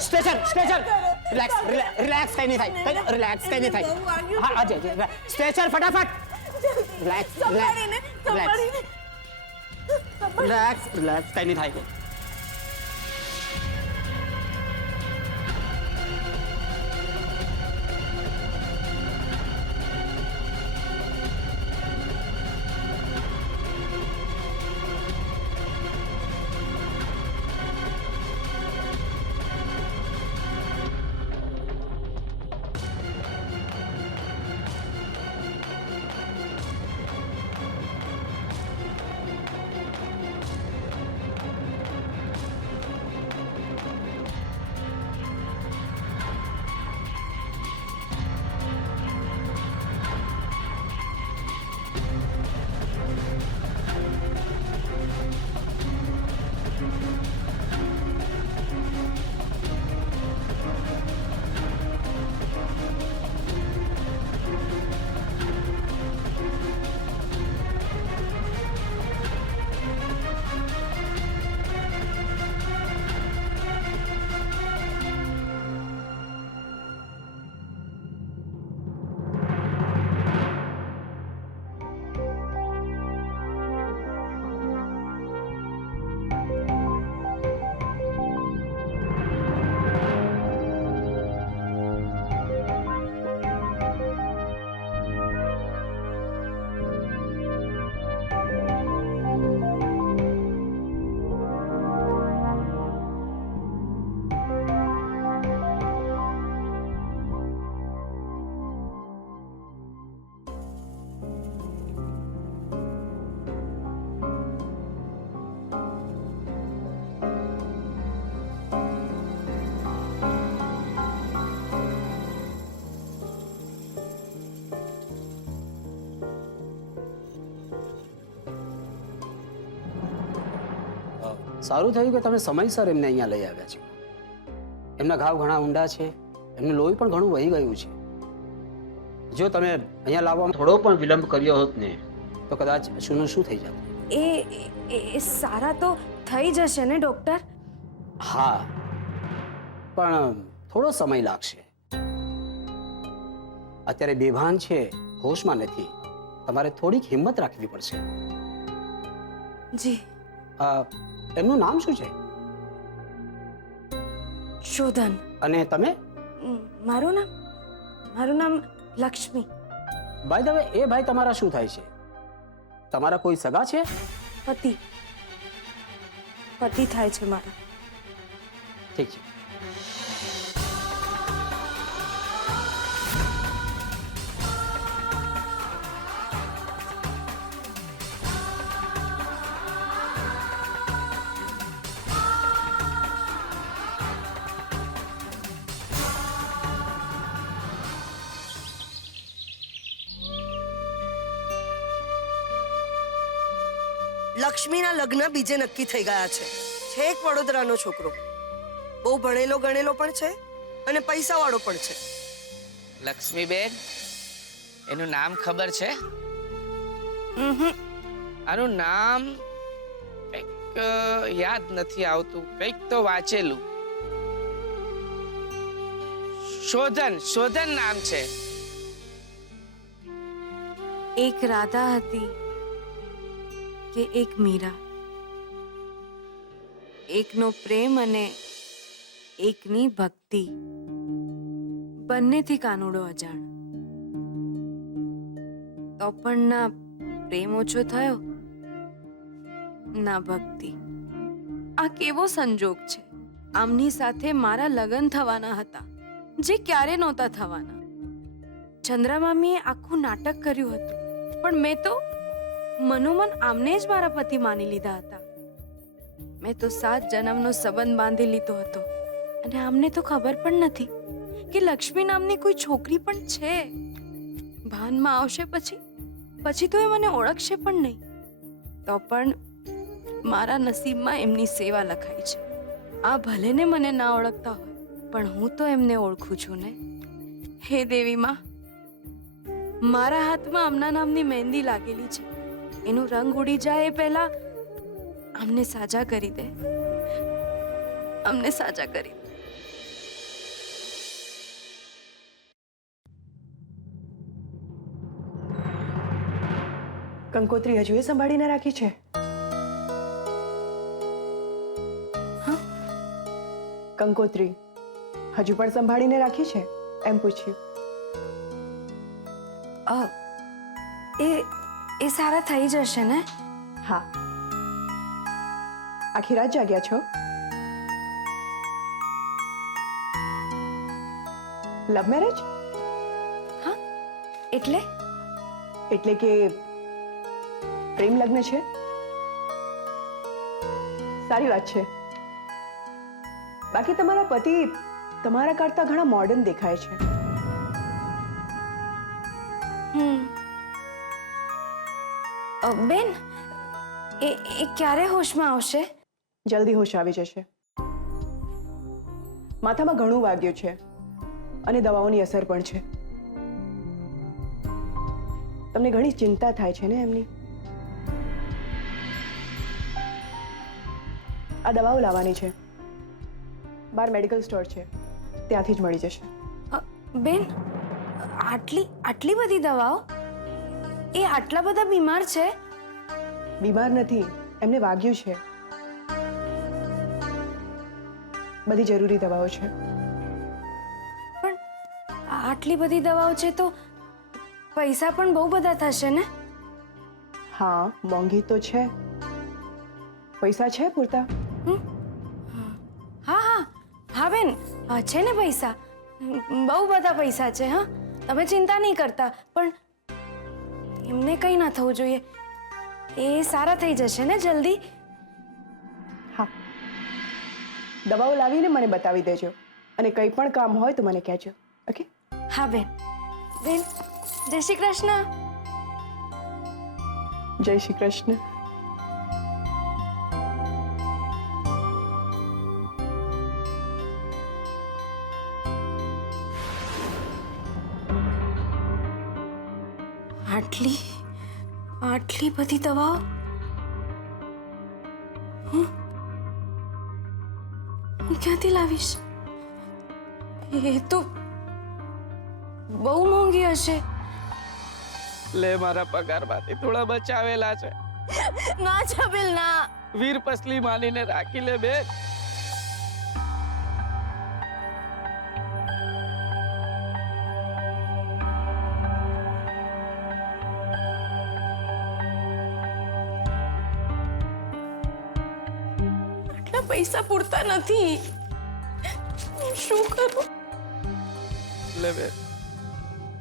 Station station relax relax કઈ નહીં થાય રિલેક્સ કઈ નહીં થાય હા આજે સ્ટેશન ફટાફટ રિલેક્સ રિલેક્સ રિલેક્સ કઈ નહીં થાય સારું થયું કે તમે સમયસર એમને અહીંયા લઈ આવ્યા છો એમના ઘાવ ઘણા ઊંડા છે એમનું લોહી પણ ઘણું વહી ગયું છે જો તમે અહીંયા લાવવામાં થોડો પણ વિલંબ કર્યો હોત ને તો કદાચ શું શું થઈ જાત એ સારા તો થઈ જશે ને ડોક્ટર હા પણ થોડો સમય લાગશે અત્યારે બેભાન છે હોશમાં નથી તમારે થોડીક હિંમત રાખવી પડશે જી એમનું નામ શું છે શોધન અને તમે મારું નામ લક્ષ્મી ભાઈ હવે એ ભાઈ તમારા શું થાય છે તમારા કોઈ સગા છે પતિ થાય છે મારા ઠીક છે લક્ષ્મીના લગ્ન બીજે નક્કી થઈ ગયા છે એક વડોદરાનો છોકરો બહુ ભણેલો ગણેલો પણ છે અને પૈસાવાળો પણ છે લક્ષ્મીબેન એનું નામ ખબર છે આનું નામ કંઈક યાદ નથી આવતું કંઈક તો વાંચેલું શોધન નામ છે એક રાધા હતી કે એક મીરા એકનો પ્રેમ અને એકની ભક્તિ બંનેથી કાનુડો અજાણ તો પણ ના પ્રેમ ઓછો થયો ના ભક્તિ આ કેવો સંજોગ છે આમની સાથે મારા લગ્ન થવાના હતા જે ક્યારે નહોતા થવાના ચંદ્રમામીએ આખું નાટક કર્યું હતું પણ મેં તો મનોમન આમને જ મારા પતિ માની લીધા હતા મેં તો 7 જન્મનો સંબંધ બાંધી લીધો હતો અને આમને તો ખબર પણ નથી કે લક્ષ્મી નામની કોઈ છોકરી પણ છે ભાનમાં આવશે પછી તો એ મને ઓળખશે પણ નહીં તો પણ મારા નસીબમાં એમની સેવા લખાઈ છે આ ભલે ને મને ના ઓળખતા હોય પણ હું તો એમને ઓળખું છું ને હે દેવી માં મારા હાથમાં આમના નામની મહેંદી લાગેલી છે એનો રંગ ઉડી જાય એ પહેલા આમને સાજા કરી દે અમને સાજા કરી. કંકોત્રી હજુ એ સંભાળીને રાખી છે? કંકોત્રી હજુ પણ સંભાળીને રાખી છે એમ પૂછ્યું. એ સારા થઈ જશે ને? હા. આખી રાત જાગ્યા છો? Love marriage? હા, એટલે એટલે કે પ્રેમ લગ્ન છે? સારી વાત છે. બાકી તમારા પતિ તમારા કરતા ઘણા મોડર્ન દેખાય છે. બેન, એ ક્યારે હોશમાં આવશે? જલ્દી હોશ આવી જશે. માથામાં ઘણું વાગ્યું છે અને દવાઓની અસર પણ છે. તમને ઘણી ચિંતા થાય છે ને એમની. આ દવાઓ લાવવાની છે. બહાર મેડિકલ સ્ટોર છે, ત્યાંથી જ મળી જશે. બેન, આટલી બધી દવાઓ? એ આટલા બધા બીમાર છે? બીમાર નથી, એમને વાગ્યું છે. બધી જરૂરી દવાઓ છે. પણ આટલી બધી દવાઓ છે તો પૈસા પણ બહુ બધા થશે ને? હા, મોંઘી તો છે. પૈસા છે પૂરતા? હા બેન, છે ને પૈસા. બહુ બધા પૈસા છે. હા, તમે ચિંતા નહીં કરતા. પણ એમને કંઈ ના થવું જોઈએ. એ સારા થઈ જશે ને જલ્દી? હા. દવાઓ લાવીને મને બતાવી દેજો અને કંઈ પણ કામ હોય તો મને કહેજો. ઓકે? હા બેન. બેન, જય શ્રી કૃષ્ણ. જય શ્રી કૃષ્ણ. આટલી બધી દવાઓ? હું ક્યાંથી લાવીશ? એ તો બહુ મોંઘી હશે. લે, મારા પગારમાંથી થોડા બચાવેલા છે. ના છબીલ, ના. વીર પસલી માનીને રાખી લે બેન. પૈસા પૂરતા નથી. શું કરું? લે બેન,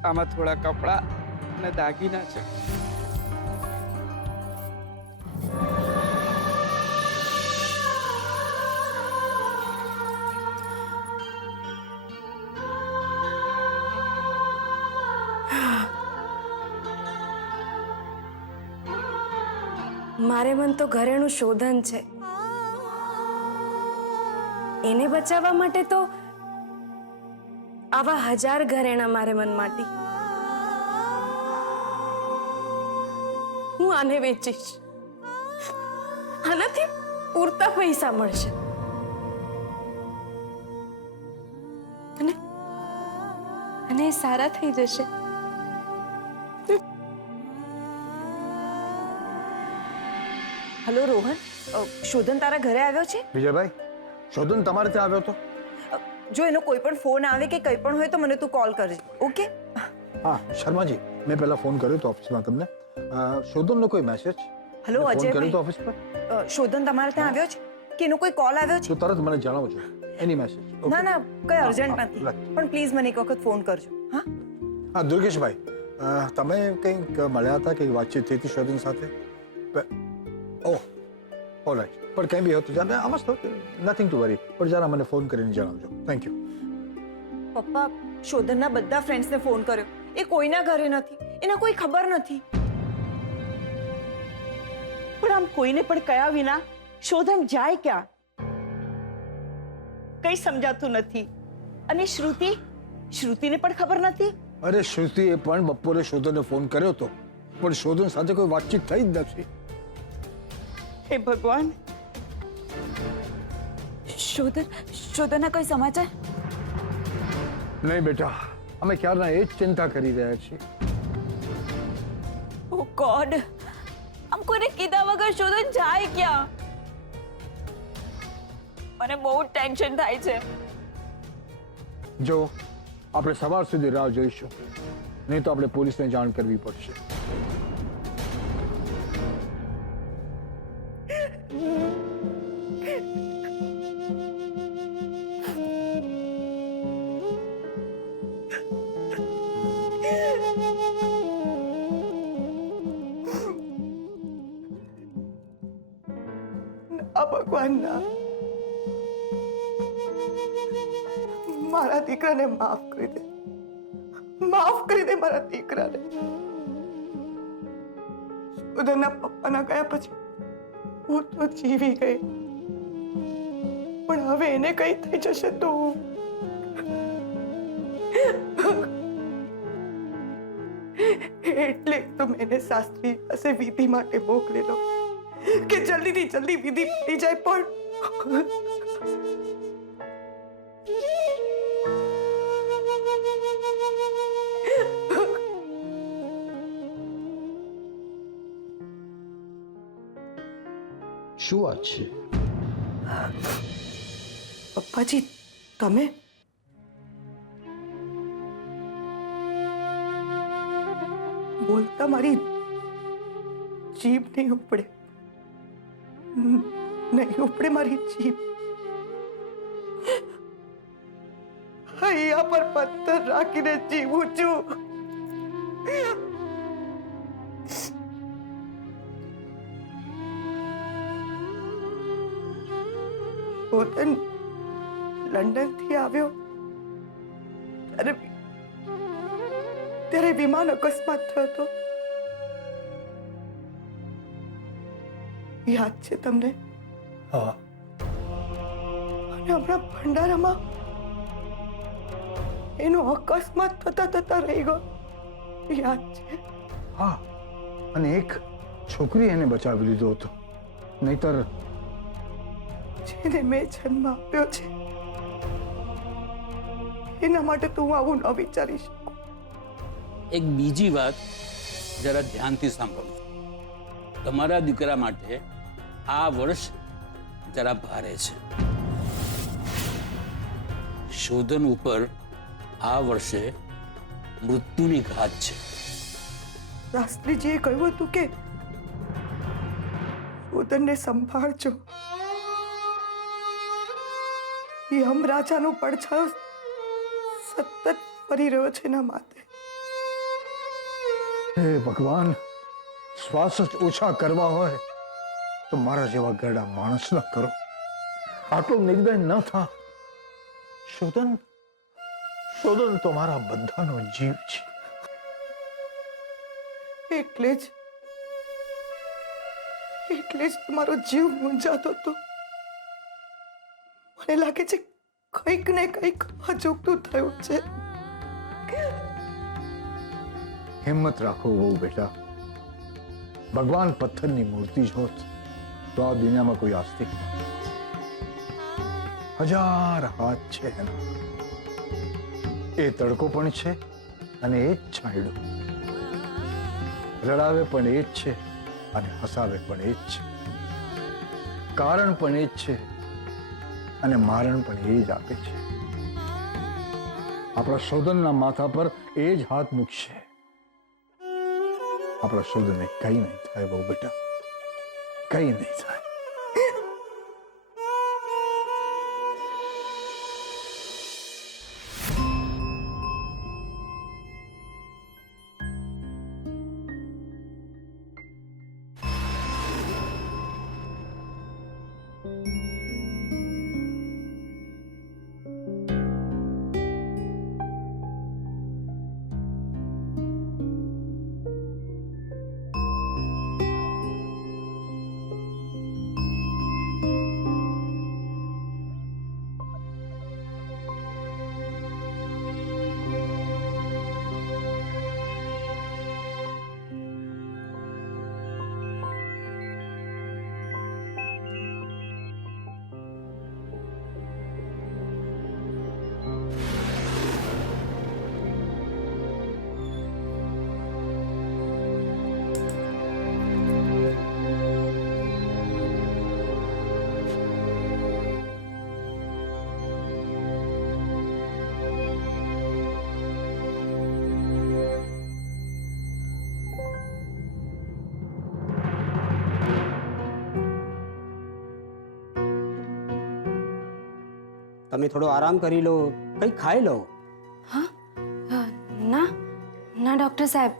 આમાં થોડા કપડા અને દાગીના છે. મારે મન તો ઘરેણું શોધન છે. એને બચાવવા માટે તો આવા 1000 ઘરેણા મારે મન માટે. હું આને વેચીશ. આનાથી પૂરતા પૈસા મળશે. અને એ સારા થઈ જશે. હેલો રોહન, શોધન તારા ઘરે આવ્યો છે? વિજયભાઈ, શોધન તમારે ત્યાં આવ્યો હતો? જો એનો કોઈ પણ ફોન આવે કે કંઈ પણ હોય તો મને તું કોલ કરજે. ઓકે? હા શર્માજી, મેં પહેલા ફોન કર્યો હતો ઓફિસમાં તમને. શોધનનો કોઈ મેસેજ? હેલો ફોન કર્યો અજયભાઈ, હતો ઓફિસ પર? શોધન તમારે ત્યાં આવ્યો છે કે એનો કોઈ કોલ આવ્યો છે? તો તરત મને જણાવજો. એની મેસેજ? ના ના, કઈ અર્જન્ટ હા, નથી, right. પણ પ્લીઝ મને એક વખત ફોન કરજો. હા હા દુર્ગેશભાઈ, તમે કંઈક મળ્યા હતા, કંઈક વાતચીત થઈ હતી શોધન સાથે? ઓહ ઓલરાઈટ, પણ કંઈ બી હતું જાણે આમ જ નથિંગ ટુ વરી, પણ જરા મને ફોન કરીને જણાવજો. Thank you. પપ્પા, શોધનના બધા ફ્રેન્ડ્સને ફોન કર્યો, એ કોઈના ઘરે નથી, એના કોઈ ખબર નથી. પણ આમ કોઈને પણ કયા વિના શોધન જાય ક્યાં? કઈ સમજાતું નથી. અને શ્રુતિને પણ ખબર નથી. અરે શ્રુતિએ પણ બપોરે શોધનને ફોન કર્યો હતો, પણ શોધન સાથે કોઈ વાતચીત થઈ જ નથી. હે ભગવાન, શોધનના કોઈ સમાચાર? નહીં બેટા, અમે ક્યારના એ જ ચિંતા કરી રહ્યા છીએ. ઓ ગોડ, આમ કોઈને કીધા વગર શોધન જાય ક્યાં? મને બહુ ટેન્શન થાય છે. જો આપણે સવાર સુધી રાહ જોઈશું, નહીં તો આપણે પોલીસને જાણ કરવી પડશે. આ ભગવાન ના, મારા દીકરાને માફ કરી દે, માફ કરી દે મારા દીકરાને. શોધનના પપ્પાના ગયા પછી હું તો જીવી ગઈ, પણ હવે એને કઈ થઈ જશે તો એટલે તો મેં એને શાસ્ત્રી પાસે વિધિ માટે મોકલેલો કે જલ્દીથી જલ્દી વિધિ પતી જાય. પણ શું વાત છે? પપ્પાજી, તમે બોલતા મારી જીભ નહીં ઉપડે, નહીં ઉપડે મારી જીભ. હૈયા પર પથ્થર રાખીને જીવું છું. શોધન લંડન થી આવ્યો ત્યારે વિમાન અકસ્માત થયો હતો. યાદ છે તમને? હા, અને હમણાં ભંડારામાં એનો અકસ્માત થતા થતા રહી ગયો. યાદ છે? હા, અને એક છોકરી એને બચાવી લીધો હતો, નહીતર જેને મેં જન્મ આપ્યો છે એના માટે તો હું આવું ન વિચારી શકું. એક બીજી વાત જરા ધ્યાનથી સાંભળો. તમારા દીકરા માટે આ વર્ષ જરા ભારે છે. શોધન ઉપર આ વર્ષે મૃત્યુની ઘાત છે. શાસ્ત્રીજીએ કહ્યું હતું કે શોધનને સંભાળજો. યમરાજાનો પડછાયો સતત ફરી રહ્યો છે એના માથે. હે ભગવાન, શ્વાસ જ ઓછા કરવા હોય તો મારા જેવા ગરડા માણસ ન કરો. આટલો નિર્દય ન થા. શોધન તો મારા બધાનો જીવ છે. એટલે જ તમારો જીવ મૂંઝાતો હતો. મને લાગે છે કંઈક ને કંઈક અજુગતું થયું છે. હિંમત રાખો બહુ બેટા. ભગવાન પથ્થરની મૂર્તિ જ હોત તો આ દુનિયામાં કોઈ આસ્તિક ન. હજાર હાથ છે એના. એ તડકો પણ છે અને એ જ છાંયડો. રડાવે પણ એ જ છે અને હસાવે પણ એ જ છે. કારણ પણ એ જ છે અને મારણ પણ એ જ આપે છે. આપણા શોધનના માથા પર એ જ હાથ મૂકશે. આપણા શોધને કઈ નહીં થાય બહુ બેટા, કઈ નહીં થાય. તમે થોડો આરામ કરી લો, કંઈક ખાઈ લો. ના ના ડૉક્ટર સાહેબ,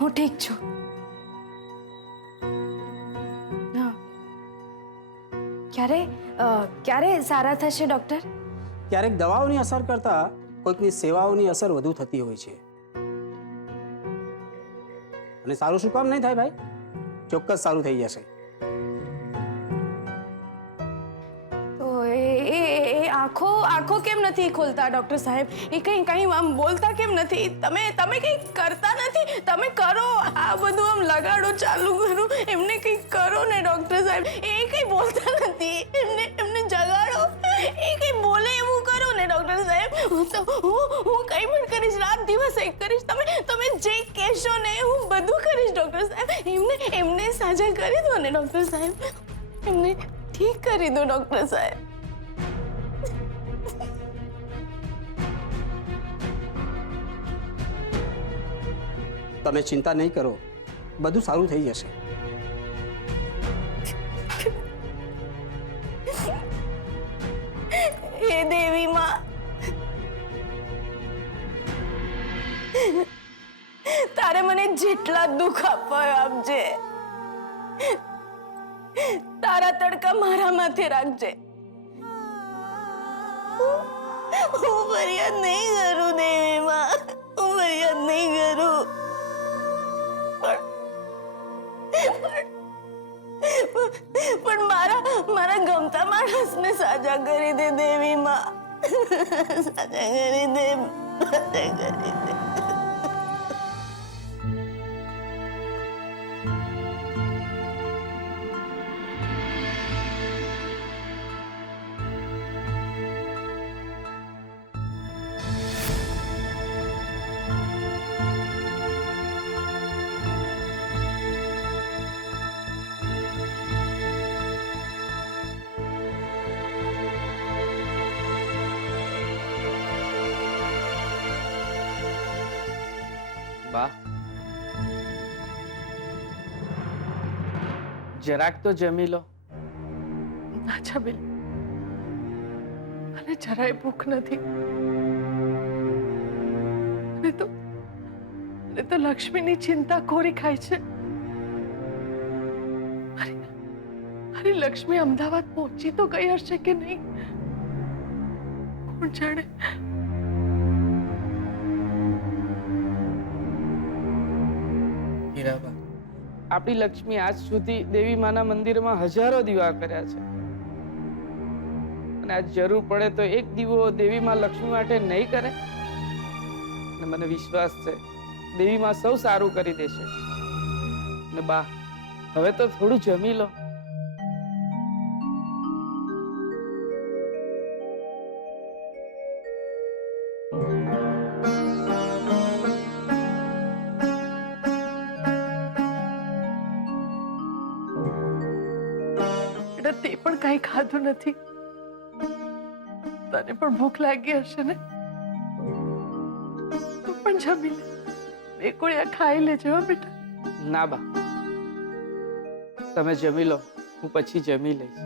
હું ઠીક છું. હા. ક્યારે સારા થશે ડૉક્ટર? ક્યારેક દવાઓની અસર કરતા કોઈકની સેવાઓની અસર વધુ થતી હોય છે. અને સારું શું કામ નહીં થાય ભાઈ? ચોક્કસ સારું થઈ જશે. તો એ આંખો કેમ નથી ખોલતા ડૉક્ટર સાહેબ? એ કંઈ આમ બોલતા કેમ નથી? તમે કંઈ કરતા નથી? તમે કરો, આ બધું આમ લગાડો, ચાલુ કરો, એમને કંઈક કરો ને ડૉક્ટર સાહેબ. એ કંઈ બોલતા નથી, એમને જગાડો, એ કંઈ બોલે એવું કરો ને ડૉક્ટર સાહેબ. હું કંઈ પણ કરીશ, રાત દિવસ એક કરીશ. તમે જે કહેશો ને હું બધું કરીશ ડૉક્ટર સાહેબ. એમને સાજા કરી દો ને ડૉક્ટર સાહેબ, એમને ઠીક કરી દો ડૉક્ટર સાહેબ. તમે ચિંતા નહીં કરો, બધું સારું થઈ જશે. હે દેવી માં, તારે મને જેટલા દુઃખ આપવા આપજે. તારા તડકા મારા માથે રાખજે. હું ફરિયાદ નહીં કરું દેવી માં, હું ફરિયાદ નહીં કરું. પણ મારા ગમતા માણસને સાજા કરી દે દેવી માં, સાજા કરી દે, સાજા કરી દે. બા, જરાક તો જમી લો. ના જમી, મને જરાય ભૂખ નથી. મને તો લક્ષ્મીની ચિંતા કોરી ખાય છે. અરે લક્ષ્મી અમદાવાદ પહોંચી તો ગઈ હશે કે નહીં, કોણ જાણે. હીરાબા, આપણી લક્ષ્મી આજ સુધી દેવી માના મંદિરમાં હજારો દીવા કર્યા છે, અને આજ જરૂર પડે તો એક દીવો દેવી માં લક્ષ્મી માટે નહીં કરે. અને મને વિશ્વાસ છે દેવી માં સૌ સારું કરી દેશે. ને બા, હવે તો થોડું જમી લો. તે પણ કઈ ખાધું નથી. તને પણ ભૂખ લાગી હશે ને, તું પણ જમી લે. બે કોળિયા ખાઈ લેજો હો બેટા. ના બા, તમે જમી લો, હું પછી જમી લઈશ.